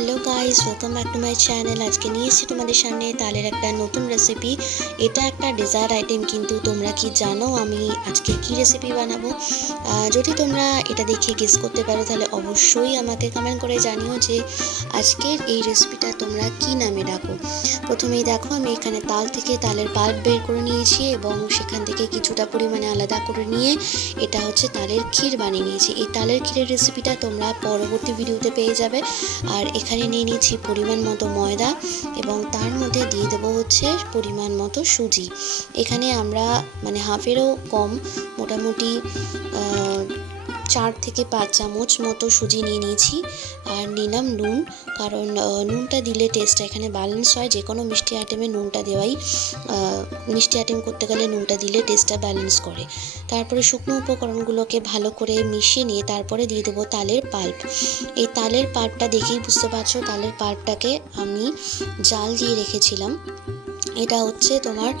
Hello guys welcome back to my channel আজকে নিয়ে এসেছি তোমাদের সামনে তালের একটা নতুন রেসিপি এটা একটা ডেজার্ট আইটেম কিন্তু তোমরা কি জানো আমি আজকে কি রেসিপি বানাবো? যদি তোমরা এটা দেখে গেস করতে পারো, তাহলে অবশ্যই আমাকে কমেন্ট করে জানিও যে আজকের এই রেসিপিটা তোমরা কি নামে ডাকো। প্রথমেই দেখো, আমি এখানে তাল থেকে তালের পাল্প বের করে নিয়েছি এবং সেখান থেকে কিছুটা পরিমাণে আলাদা করে নিয়ে এটা হচ্ছে তালের ক্ষীর বানিয়ে নিয়েছি। এই তালের ক্ষীরের রেসিপিটা তোমরা পরবর্তী ভিডিওতে পেয়ে যাবে। আর এখানে নিয়ে নিয়েছি পরিমাণ মতো ময়দা এবং তার মধ্যে দিয়ে দেবো হচ্ছে পরিমাণ মতো সুজি। এখানে আমরা মানে হাফেরও কম, মোটামুটি চার থেকে পাঁচ চামচ মতো সুজি নিয়ে নিয়েছি। আর নিলাম নুন, কারণ নুনটা দিলে টেস্টটা এখানে ব্যালেন্স হয়। যে কোনো মিষ্টি আইটেমে নুনটা দেওয়াই মিষ্টি আইটেম করতে গেলে নুনটা দিলে টেস্টটা ব্যালেন্স করে। তারপরে শুকনো উপকরণগুলোকে ভালো করে মিশিয়ে নিয়ে তারপরে দিয়ে দেবো তালের পাল্প। এই তালের পাল্পটা দেখেই বুঝতে পারছ, তালের পাল্পটাকে আমি জাল দিয়ে রেখেছিলাম। এটা হচ্ছে তোমার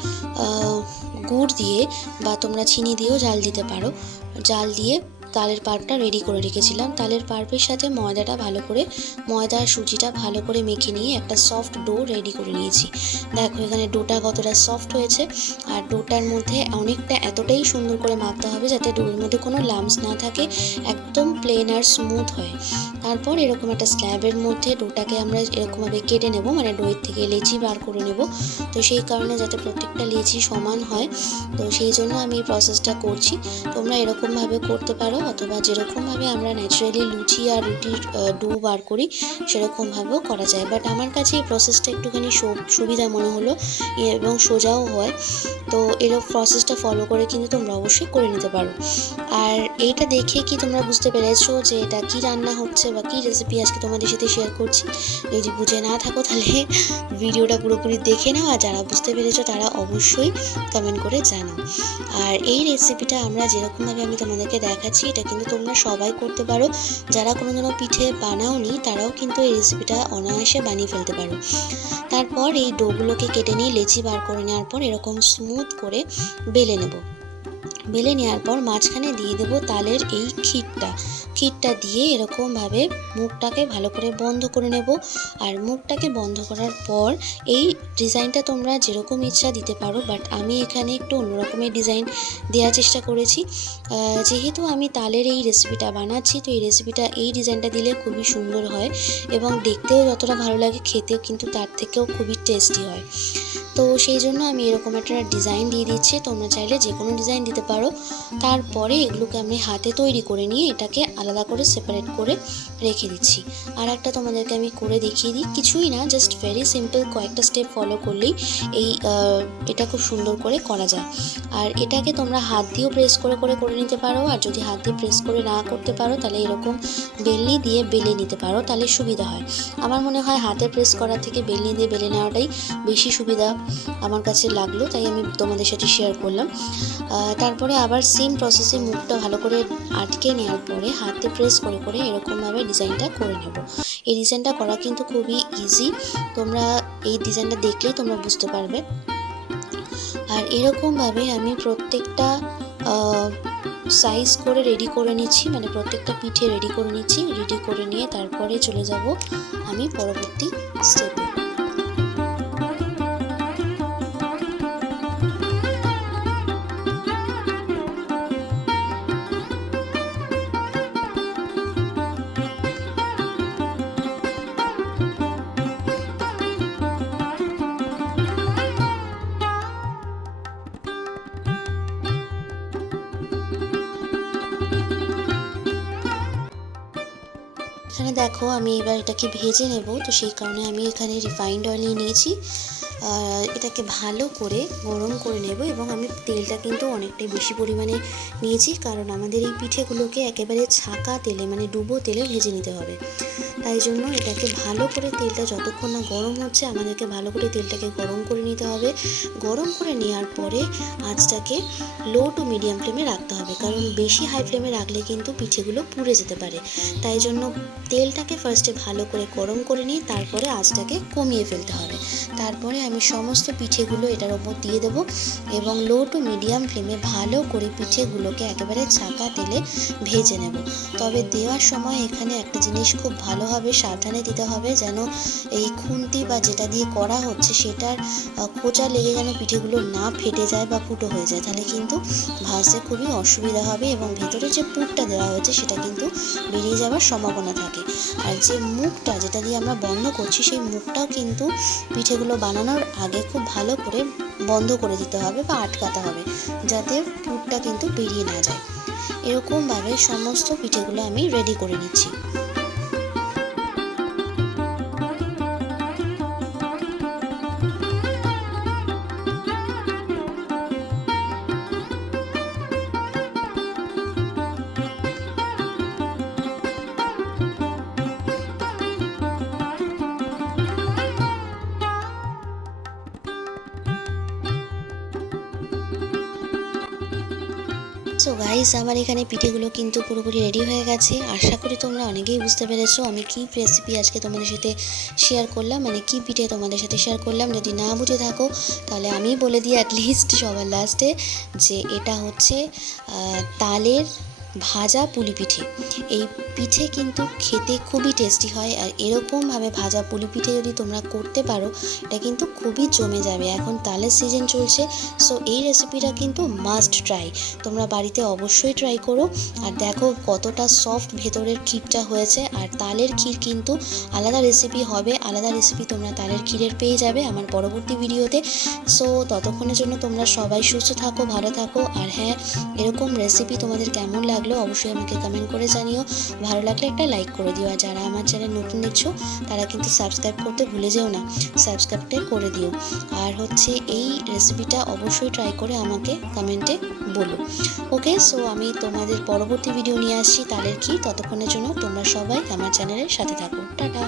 গুড় দিয়ে বা তোমরা চিনি দিয়েও জাল দিতে পারো। জাল দিয়ে তালের পাল্পটা রেডি করে রেখেছিলাম। তালের পাল্পের সাথে ময়দাটা ভালো করে ময়দা আর সুজিটা ভালো করে মেখে নিয়ে একটা সফট ডো রেডি করে নিয়েছি। দেখো, এখানে ডোটা কতটা সফট হয়েছে। আর ডোটার মধ্যে অনেকটা এতটাই সুন্দর করে মাখতে হবে যাতে ডোর মধ্যে কোনো লামস না থাকে, একদম প্লেন আর স্মুথ হয়। তারপর এরকম একটা স্ল্যাবের মধ্যে ডোটাকে আমরা এরকমভাবে কেটে নেব মানে ডোয়ের থেকে লেচি বার করে নেব। তো সেই কারণে যাতে প্রত্যেকটা লেচি সমান হয়, তো সেই জন্য আমি এই প্রসেসটা করছি। তোমরা এরকমভাবে করতে পারো। অথবা যেরকমভাবে আমরা ন্যাচারালি লুচি আর রুটির ডো বার করি সেরকমভাবেও করা যায়। বাট আমার কাছে এই প্রসেসটা একটুখানি সুবিধা মনে হলো এবং সোজাও হয়। তো এরকম প্রসেসটা ফলো করে কিন্তু তোমরা অবশ্যই করে নিতে পারো। আর এইটা দেখে কি তোমরা বুঝতে পেরেছ যে এটা কি রান্না হচ্ছে বা কি রেসিপি আজকে তোমাদের সাথে শেয়ার করছি? যদি বুঝে না থাকো তাহলে ভিডিওটা পুরোপুরি দেখে নাও, আর যারা বুঝতে পেরেছ তারা অবশ্যই কমেন্ট করে জানাও। আর এই রেসিপিটা আমরা যেরকমভাবে আমি তোমাদেরকে দেখাচ্ছি এটা কিন্তু তোমরা সবাই করতে পারো। যারা কোনো দিনও পিঠে বানাওনি, তারাও কিন্তু এই রেসিপিটা অনায়াসে বানিয়ে ফেলতে পারো। তারপর এই ডোগুলোকে কেটে নিয়ে লেচি বার করে নেওয়ার পর এরকম স্মুথ করে বেলে নেব। বেলে নেওয়ার পর মাঝখানে দিয়ে দেবো তালের এই ক্ষীরটা। ক্ষীরটা দিয়ে এরকমভাবে মুখটাকে ভালো করে বন্ধ করে নেব। আর মুখটাকে বন্ধ করার পর এই ডিজাইনটা তোমরা যেরকম ইচ্ছা দিতে পারো বাট আমি এখানে একটু অন্যরকমের ডিজাইন দেওয়ার চেষ্টা করেছি। যেহেতু আমি তালের এই রেসিপিটা বানাচ্ছি, তো এই রেসিপিটা এই ডিজাইনটা দিলে খুবই সুন্দর হয় এবং দেখতেও যতটা ভালো লাগে, খেতেও কিন্তু তার থেকেও খুবই টেস্টি হয়। তো সেই জন্য আমি এরকম একটা ডিজাইন দিয়ে দিচ্ছি। তোমরা চাইলে যে কোনো ডিজাইন দিতে পারো। তারপরে এগুলোকে আমি হাতে তৈরি করে নিয়ে এটাকে আলাদা করে সেপারেট করে রেখে দিচ্ছি। আর একটা তোমাদেরকে আমি করে দেখিয়ে দিই। কিছুই না জাস্ট ভেরি সিম্পল কয়েকটা স্টেপ ফলো করলেই এই এটা খুব সুন্দর করে করা যায়। আর এটাকে তোমরা হাত দিয়েও প্রেস করে করে করে নিতে পারো। আর যদি হাত দিয়ে প্রেস করে না করতে পারো, তাহলে এরকম বেলনি দিয়ে বেলে নিতে পারো, তাহলে সুবিধা হয়। আমার মনে হয় হাতে প্রেস করার থেকে বেলনি দিয়ে বেলে নেওয়াটাই বেশি সুবিধা আমার কাছে লাগল, তাই আমি তোমাদের সাথে শেয়ার করলাম। তারপরে আবার সেম প্রসেসে মুখটা ভালো করে আটকে নেওয়ার পরে হাতে প্রেস করে করে এরকমভাবে ডিজাইনটা করে নেব। এই ডিজাইনটা করা কিন্তু খুবই ইজি তোমরা এই ডিজাইনটা দেখলেই তোমরা বুঝতে পারবে। আর এরকমভাবে আমি প্রত্যেকটা সাইজ করে রেডি করে নিচ্ছি মানে প্রত্যেকটা পিঠে রেডি করে নিচ্ছি রেডি করে নিয়ে তারপরে চলে যাব আমি পরবর্তী স্টেপে এখানে দেখো আমি এবার এটাকে ভেজে নেব। তো সেই কারণে আমি এখানে রিফাইন্ড অয়েল নিয়েছি। এটাকে ভালো করে গরম করে নেব এবং আমি তেলটা কিন্তু অনেকটাই বেশি পরিমাণে নিয়েছি। কারণ আমাদের এই পিঠেগুলোকে একেবারে ছাকা তেলে মানে ডুবো তেলে ভেজে নিতে হবে। তাই জন্য এটাকে ভালো করে তেলটা যতক্ষণ না গরম হচ্ছে, আমাদেরকে ভালো করে তেলটাকে গরম করে নিতে হবে। গরম করে নেওয়ার পরে আঁচটাকে লো টু মিডিয়াম ফ্লেমে রাখতে হবে, কারণ বেশি হাই ফ্লেমে রাখলে কিন্তু পিঠেগুলো পুড়ে যেতে পারে। তাই জন্য তেলটাকে ফার্স্টে ভালো করে গরম করে নিয়ে তারপরে আঁচটাকে কমিয়ে ফেলতে হবে। তারপরে আমি সমস্ত পিঠেগুলো এটার ওপর দিয়ে দেবো এবং লো টু মিডিয়াম ফ্লেমে ভালো করে পিঠেগুলোকে একেবারে ছাকা তেলে ভেজে নেব। তবে দেওয়ার সময় এখানে একটা জিনিস খুব ভালো ভালোভাবে সাবধানে দিতে হবে যেন এই খুন্তি বা যেটা দিয়ে করা হচ্ছে সেটার খোঁচা লেগে যেন পিঠেগুলো না ফেটে যায় বা ফুটো হয়ে যায়, তাহলে কিন্তু ভাজতে খুবই অসুবিধা হবে এবং ভেতরে যে পুরটা দেওয়া হয়েছে সেটা কিন্তু বেরিয়ে যাওয়ার সম্ভাবনা থাকে। আর যে মুখটা যেটা দিয়ে আমরা বন্ধ করছি সেই মুখটাও কিন্তু পিঠেগুলো বানানোর আগে খুব ভালো করে বন্ধ করে দিতে হবে বা আটকাতে হবে যাতে পুরটা কিন্তু বেরিয়ে না যায়। এরকমভাবে সমস্ত পিঠেগুলো আমি রেডি করে নিচ্ছি। সো গাইস আমার এখানে পিঠেগুলো কিন্তু পুরোপুরি রেডি হয়ে গেছে। আশা করি তোমরা অনেকেই বুঝতে পেরেছ আমি কি রেসিপি আজকে তোমাদের সাথে শেয়ার করলাম মানে কি পিঠে তোমাদের সাথে শেয়ার করলাম। যদি না বুঝে থাকো, তাহলে আমি বলে দিই অ্যাটলিস্ট সবার লাস্টে যে এটা হচ্ছে তালের ভাজা পুলি পিঠে এই পিঠে কিন্তু খেতে খুবই টেস্টি হয় আর এরকমভাবে ভাজা পুলি পিঠে যদি তোমরা করতে পারো, এটা কিন্তু খুবই জমে যাবে। এখন তালের সিজন চলছে সো এই রেসিপিটা কিন্তু মাস্ট ট্রাই তোমরা বাড়িতে অবশ্যই ট্রাই করো। আর দেখো কতটা সফট ভেতরের ক্ষীরটা হয়েছে, আর তালের ক্ষীর কিন্তু আলাদা রেসিপি হবে। আলাদা রেসিপি তোমরা তালের ক্ষীরের পেয়ে যাবে আমার পরবর্তী ভিডিওতে। সো ততক্ষণের জন্য তোমরা সবাই সুস্থ থাকো, ভালো থাকো। আর হ্যাঁ এরকম রেসিপি তোমাদের কেমন লাগল, অবশ্যই আমাকে কমেন্ট করে জানিও। ভালো লাগলে একটা লাইক করে দিও, আর যারা আমার চ্যানেল নতুন দেখছ, তারা কিন্তু সাবস্ক্রাইব করতে ভুলে যেও না সাবস্ক্রাইবটা করে দিও। আর হচ্ছে এই রেসিপিটা অবশ্যই ট্রাই করে আমাকে কমেন্টে বলো। ওকে সো আমি তোমাদের পরবর্তী ভিডিও নিয়ে আসছি তাদের কি? ততক্ষণের জন্য তোমরা সবাই আমার চ্যানেলের সাথে থাকো। টাটা!